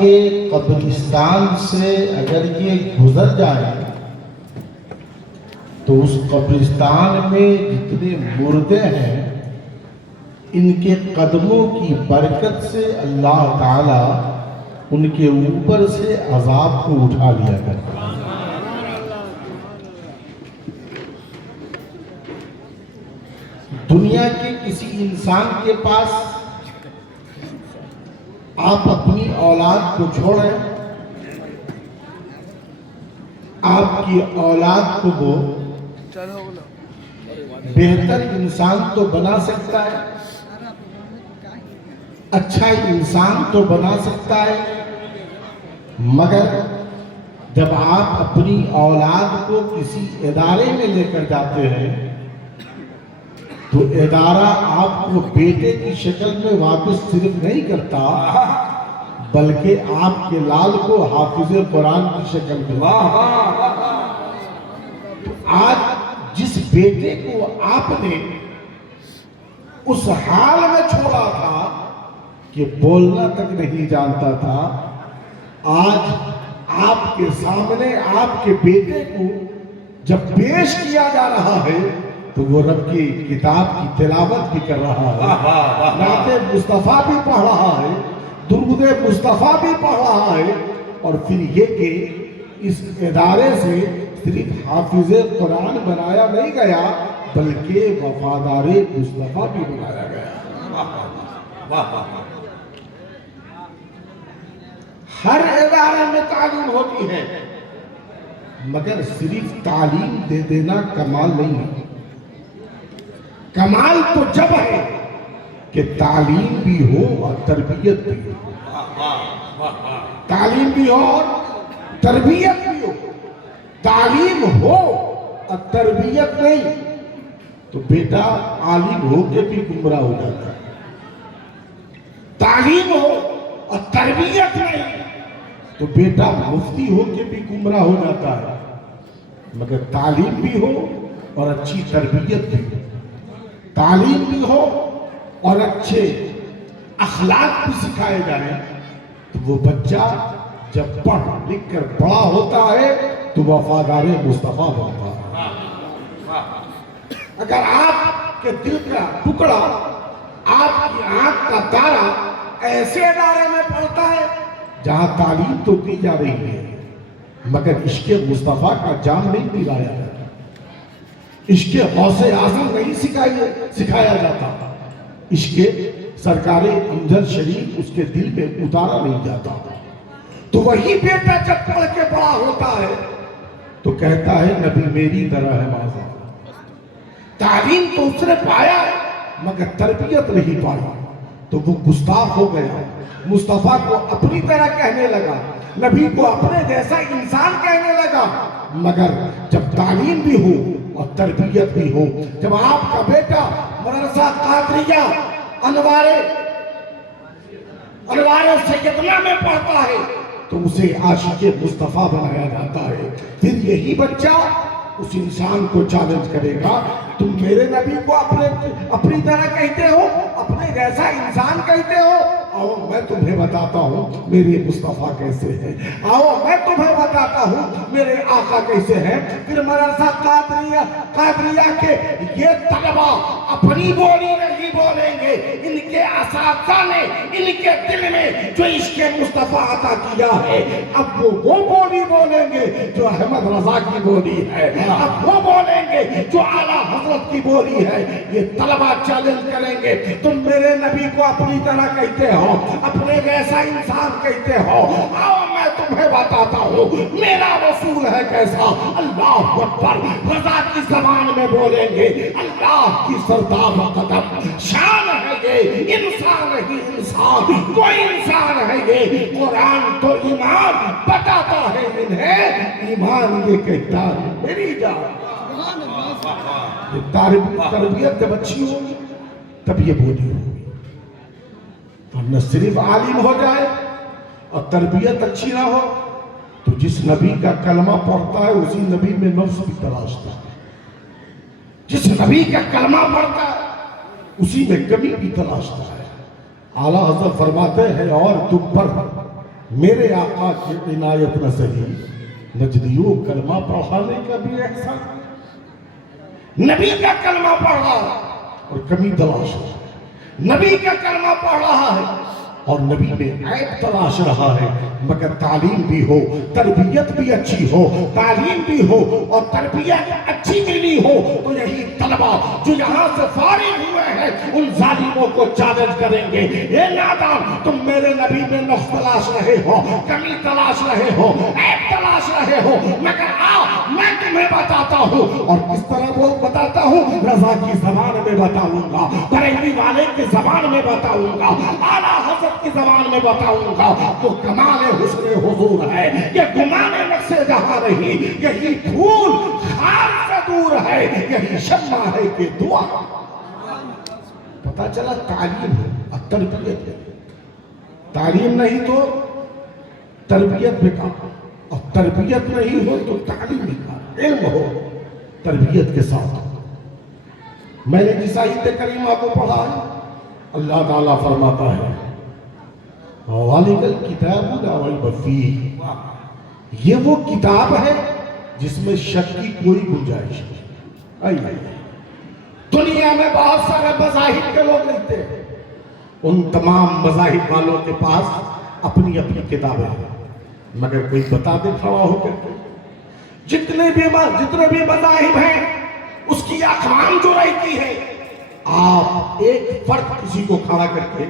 کہ قبرستان سے اگر یہ گزر جائے تو اس قبرستان میں جتنے مردے ہیں ان کے قدموں کی برکت سے اللہ تعالیٰ ان کے اوپر سے عذاب کو اٹھا لیا کرتا ہے۔ دنیا کے کسی انسان کے پاس آپ اپنی اولاد کو چھوڑیں، آپ کی اولاد کو وہ بہتر انسان تو بنا سکتا ہے، اچھا انسان تو بنا سکتا ہے، مگر جب آپ اپنی اولاد کو کسی ادارے میں لے کر جاتے ہیں تو ادارہ آپ کو بیٹے کی شکل میں واپس صرف نہیں کرتا بلکہ آپ کے لال کو حافظ قرآن کی شکل میں۔ آج جس بیٹے کو آپ نے اس حال میں چھوڑا تھا کہ بولنا تک نہیں جانتا تھا، آج آپ کے سامنے آپ کے بیٹے کو جب پیش کیا جا رہا ہے تو وہ رب کی کتاب کی تلاوت بھی کر رہا ہے، نعت مصطفیٰ بھی پڑھ رہا ہے، درود مصطفیٰ بھی پڑھ رہا ہے، اور پھر یہ کہ اس ادارے سے صرف حافظ قرآن بنایا نہیں گیا بلکہ وفادار مصطفیٰ بھی بنایا گیا۔ ہر ادارے میں تعلیم ہوتی ہے مگر صرف تعلیم دے دینا کمال نہیں ہے، کمال تو جب ہے کہ تعلیم بھی ہو اور تربیت بھی ہو، تعلیم بھی ہو اور تربیت بھی ہو۔ تعلیم ہو اور تربیت نہیں تو بیٹا عالم ہو کے بھی گمراہ ہو جاتا ہے، تعلیم ہو اور تربیت نہیں تو بیٹا مفتی ہو کے بھی گمراہ ہو جاتا ہے، مگر تعلیم بھی ہو اور اچھی تربیت بھی ہو، تعلیم بھی ہو اور اچھے اخلاق بھی سکھائے جائیں تو وہ بچہ جب پڑھ لکھ کر بڑا ہوتا ہے تو وفادار مصطفیٰ بنتا ہے۔ اگر آپ کے دل کا ٹکڑا، آپ کی آنکھ کا تارا ایسے ادارے میں پڑتا ہے جہاں تعلیم تو دی جا رہی ہے مگر عشق مصطفیٰ کا جام نہیں پلایا جاتا، عشق غوث اعظم نہیں سکھایا جاتا، عشق سرکار امجد شریف اس کے دل میں اتارا نہیں جاتا، تو وہی بیٹا جب پڑھ کے بڑا ہوتا ہے تو کہتا ہے نبی میری طرح ہے ماذا۔ تعلیم تو اس نے پایا ہے مگر تربیت نہیں پائی تو وہ گستاخ ہو گیا، مصطفیٰ کو اپنی طرح کہنے لگا، نبی کو اپنے جیسا انسان کہنے لگا، مگر جب تعلیم بھی ہو اور تربیت بھی ہو، جب آپ کا بیٹا مدرسہ قادریہ انوار سیدنا میں پڑھتا ہے تو اسے عاشق مصطفیٰ بنایا جاتا ہے۔ پھر یہی بچہ اس انسان کو چیلنج کرے گا، تم میرے نبی کو اپنی طرح کہتے ہو، اپنے جیسا انسان کہتے ہو، آؤ میں تمہیں بتاتا ہوں میرے مصطفیٰ کیسے ہیں، آؤ میں تمہیں بتاتا ہوں میرے آقا کیسے ہیں۔ پھر مدرسہ قادریہ کے یہ طلبہ اپنی بولی نہیں بولیں گے، ان کے اساتذہ نے ان کے دل میں جو عشق مصطفیٰ عطا کیا ہے اب وہ بولی بولیں گے جو احمد رضا کی بولی ہے، اب وہ بولیں گے جو اعلیٰ حضرت کی بولی ہے۔ یہ طلبہ چیلنج کریں گے، تم میرے نبی کو اپنی طرح کہتے ہو، اپنے جیسا انسان کہتے ہو، آؤ میں تمہیں بتاتا ہوں میرا رسول ہے کیسا۔ اللہ اکبر، رضا کی زبان میں بولیں گے، اللہ کی سرداب قدم شان ہے یہ، انسان ہی انسان، کوئی انسان ہے یہ، قرآن تو ایمان بتاتا ہے انہیں، ایمان یہ کہتا ہے میری جان۔ تربیت جب اچھی ہوگی تب یہ بولی ہوگی، اور نہ صرف عالم ہو جائے اور تربیت اچھی نہ ہو تو جس نبی کا کلمہ پڑھتا ہے اسی نبی میں نفس بھی تلاشتا ہے، جس نبی کا کلمہ پڑھتا ہے اسی میں کمی بھی تلاشتا ہے۔ اعلیٰ حضرت فرماتے ہیں اور تم پر میرے آقا کی عنایت نہ سہی نجدیوں کلمہ پڑھانے کا بھی احسان. نبی کا کلمہ پڑھ رہا ہے اور کمی تلاش رہا ہے. نبی کا کلمہ پڑھ رہا ہے اور نبی میں عیب تلاش رہا ہے. مگر تعلیم بھی ہو, تربیت بھی اچھی ہو, تعلیم بھی ہو اور تربیت اچھی ملی ہو تو یہی طلبہ جو یہاں سے فارغ ہوئے ہیں ان ظالموں کو چیلنج کریں گے. اے نادان, تم میرے نبی میں نقص تلاش رہے ہو, کمی تلاش رہے ہو, عیب تلاش رہے ہو, مگر آؤ میں تمہیں بتاتا ہوں. اور کس طرح وہ بتاتا ہوں؟ رضا کی زبان میں بتاؤں گا, بریلوی والے کی زبان میں بتاؤں گا, اعلیٰ حضرت کی زبان میں بتاؤں گا. تو کمال حسن حضور ہے, یہ گمان نقص جہاں نہیں, یہی پھول خار سے دور ہے, یہی شمع ہے کہ دعا. پتا چلا تعلیم ہے اور تربیت ہے. تعلیم نہیں تو تربیت بیکار, اور تربیت نہیں ہو تو تعلیم بیکار. علم ہو تربیت کے ساتھ. میں نے جس آیت کریمہ کو پڑھا ہے, اللہ تعالیٰ فرماتا ہے ذَلِكَ الْكِتَابُ لَا رَيْبَ فِيهِ, یہ وہ کتاب ہے جس میں شک کی کوئی گنجائش نہیں. دنیا میں بہت سارے مذاہب کے لوگ رہتے ہیں, ان تمام مذاہب والوں کے پاس اپنی اپنی کتابیں ہیں, مگر کوئی بتا دے کھڑا ہو کر جتنے بھی مذاہب ہیں اس کی اقوام جو رہتی ہے, آپ ایک فرد کسی کو کھڑا کر کے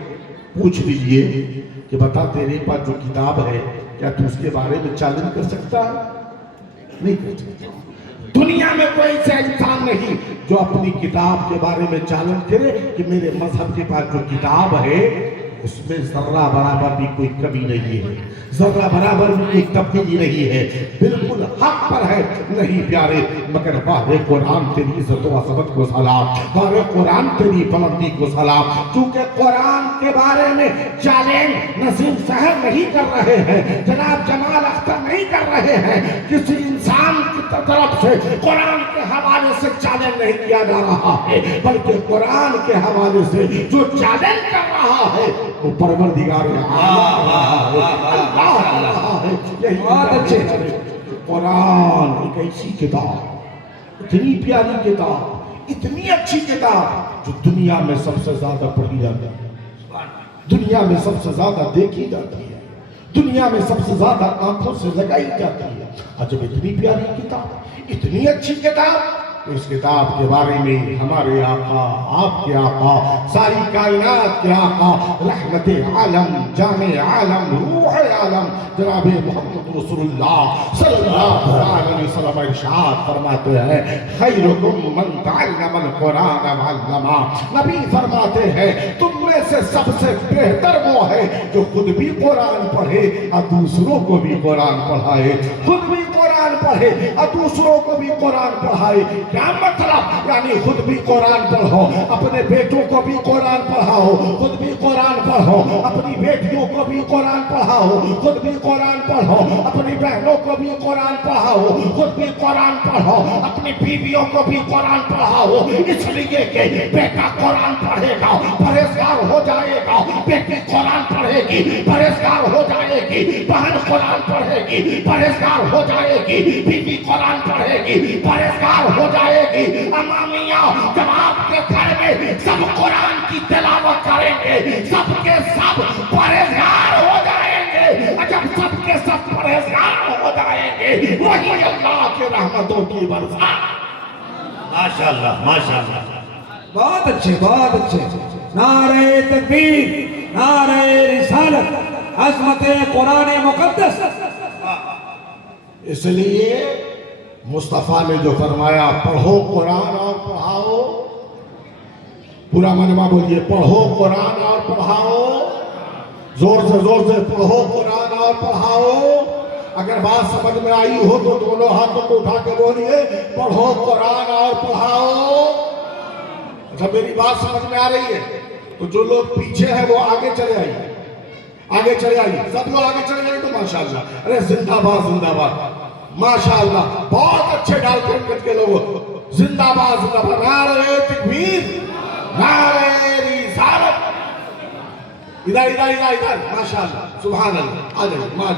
پوچھ لیجئے کہ بتا تیرے پاس جو کتاب ہے کیا تو اس کے بارے میں چیلنج کر سکتا ہے؟ نہیں کر سکتا. دنیا میں کوئی ایسا انسان نہیں جو اپنی کتاب کے بارے میں چیلنج کرے کہ میرے مذہب کے پاس جو کتاب ہے اس میں ذرہ برابر بھی کوئی کمی نہیں ہے, ذرہ برابر بھی کوئی تبدیلی نہیں ہے, بالکل حق پر ہے. نہیں پیارے, مگر بارے قرآن تیری عزت و عظمت کو سلام, بارے قرآن تیری بلندی کو سلام. چونکہ قرآن کے بارے میں چیلنج نسیم سحر نہیں کر رہے ہیں, جناب جمال اختر نہیں کر رہے ہیں, کسی انسان کی طرف سے قرآن کے حوالے سے چیلنج نہیں کیا جا رہا ہے, بلکہ قرآن کے حوالے سے جو چیلنج کر رہا ہے وہ پروردگار اللہ ہے. یہی بات اچھے. قرآن ایک ایسی کتاب, اتنی پیاری کتاب, اتنی اچھی کتاب جو دنیا میں سب سے زیادہ پڑھی جاتی ہے, دنیا میں سب سے زیادہ دیکھی جاتی ہے, دنیا میں سب سے زیادہ آنکھوں سے لگائی جاتی ہے. عجب اتنی پیاری کتاب, اتنی اچھی کتاب. اس کتاب کے بارے میں ہمارے آقا, آپ کے آقا, ساری کائنات کے آقا, رحمت عالم, جامع عالم, روح عالم جناب محمد رسول اللہ صلی اللہ علیہ وسلم ارشاد فرماتے ہیں خیرکم من تعلم القرآن وعلمہ. نبی فرماتے ہیں تم میں سے سب سے بہتر وہ ہے جو خود بھی قرآن پڑھے اور دوسروں کو بھی قرآن پڑھائے, خود بھی قرآن پڑھے اور دوسروں کو بھی قرآن پڑھائے. کیا مطلب؟ یعنی خود بھی قرآن پڑھو, اپنے بیٹوں کو بھی قرآن پڑھاؤ, خود بھی قرآن پڑھو, اپنی بیٹیوں کو بھی قرآن پڑھاؤ, خود بھی قرآن پڑھو, اپنی بہنوں کو بھی قرآن پڑھاؤ, خود بھی قرآن پڑھو, اپنی بیویوں کو بھی قرآن پڑھاؤ. اس لیے کہ بیٹا قرآن پڑھے گا پرہیزگار ہو جائے گا, بیٹی قرآن پڑھے گی پرہیزگار ہو جائے گی, بہن قرآن پڑھے گی پرہیزگار ہو جائے گی, بیوی قرآن پڑھے گی پرہیزگار ہو جائے گی. امامیہ جب آپ کے گھر میں سب قرآن کی تلاوت کریں گے سب کے سب پرہیزگار ہو جائیں گے, جب سب کے سب پرہیزگار ہو جائیں گے وہی اللہ کے رحمتوں کی برسات. ماشاءاللہ ماشاءاللہ, بہت اچھے بہت اچھے. نعرہ تکبیر, نعرہ رسالت, عظمت قرآن مقدس. اس لیے مصطفیٰ نے جو فرمایا پڑھو قرآن اور پڑھاؤ, پورا مجمع بولیے پڑھو قرآن اور پڑھاؤ, زور سے پڑھو قرآن اور پڑھاؤ. اگر بات سمجھ میں آئی ہو تو دونوں ہاتھوں کو اٹھا کے بولیے پڑھو قرآن اور پڑھاؤ. اچھا میری بات سمجھ میں آ رہی ہے تو جو لوگ پیچھے ہیں وہ آگے چلے آئیے, آگے چلے آئیے, سب لوگ آگے چلے آئیے تو ماشاءاللہ. ارے زندہ باد ماشاءاللہ, بہت اچھے ڈال کے لوگ زندہ باد. نعرہ تکبیر, نعرہ رسالت. ادھر ادھر ادھر ادھر ماشاء اللہ سبحان اللہ آ جائیے ماں